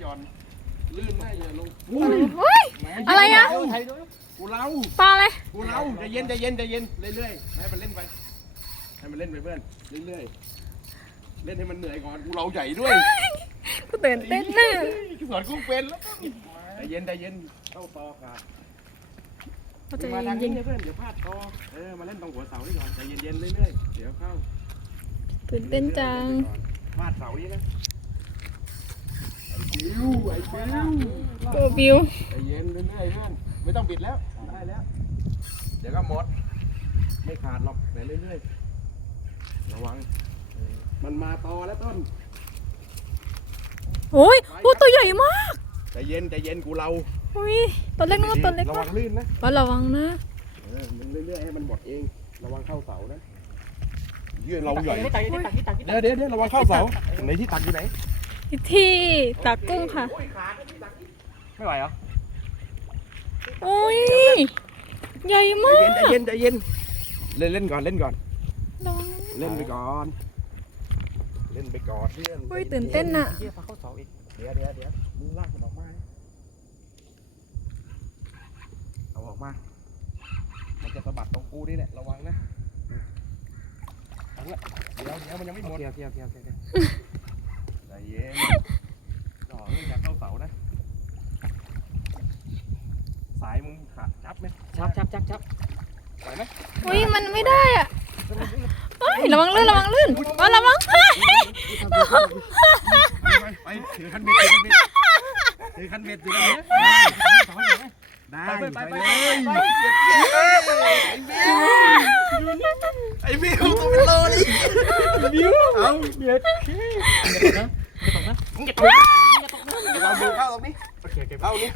หย่อน ลื่นนะอย่าลงเฮ้ย อะไรอะ กูเล่าปลาอะไร กูเล่าใจเย็นใจเย็นใจเย็นเรื่อยๆให้มันเล่นไปให้มันเล่นไปเพื่อนเรื่อยๆเล่นให้มันเหนื่อยก่อนกูเราใหญ่ด้วยกูตื่นเต้นน่ะสอนกูเป็นแล้วใจเย็นใจเย็นเข้าตอขาดเราจะมาทางยินี้งเพื่อนเดี๋ยวพลาดตอเออมาเล่นตรงหัวเสานี่ก่อนใจเย็นๆเรื่อยๆเดี๋ยวเข้า ตื่นเต้นจัง พลาดเสานี้นะ ไอ้ฟิวไอ้ฟิวตัวบิวใจเย็นเรื่อยๆเพื่อนไม่ต้องบิดแล้วได้แล้ว เดี๋ยวก็หมด ไม่ขาดหรอกไหนเรื่อยๆระวังเออมันมาตอแล้วต้นโอ้ยโอ้ตัวใหญ่มากใจเย็นใจเย็นกูเราอุ้ยตัวเล็กนึกว่าตัวเล็กระมาวักงลื่นนะว่าระวังนะเออมันเรื่อยๆให้มันหมดเอง ระวังเข้าเสานะยืนเราใหญ่ไม่ตักไม่ตักไม่ตักไม่ตักเดี๋ยวเดี๋ยวเดี๋ยวระวังเข้าเสาไหนที่ตักอยู่ไหน ที่ตักกุ้งค่ะ ไม่ไหวเหรอโอ้ยใหญ่ใจมากเย็นใจเย็นใจเย็นเล่นเล่นก่อนเล่นก่อนระวังเล่นไปก่อน เล่นไปก่อนเพื่อนโอ้ยตื่นเต้นน่ะ เยี่ยปลาเข้าเสาอีกเดี๋ยวเดี๋ยวเดี๋ยวมึงลากมันออกมาเอาออกมา มันจะสะบัดตรงกูนี่แหละระวังนะเอาละเดี๋ยวเดี๋ยวมันยังไม่หมโอดเคโอเคโอเคโอเคโอเค ใจเย็นจ่อมึงอยากเข้าเสานะ สายมึงขาดจับไหมชับชับชับชับไหวไหมอุ้ยมันไม่ได้อะเฮ้ยระวังลื่นระวังลื่นว่าระวังเฮ้ยไปไปไปถือคันเบ็ดถือคันเบ็ดถือคันเบ็ดถือคันเบ็ดได้ไปไปไปเลยไปไอ้บิวตัวเป็นโลเลยบิวเอาเบียดอย่าตกนะอย่าตกนะมึงจะตกมึงจะตกนะเดี๋ยวเราดูเข้าตรงนี้โอเคโอเคเข้าตรงนี้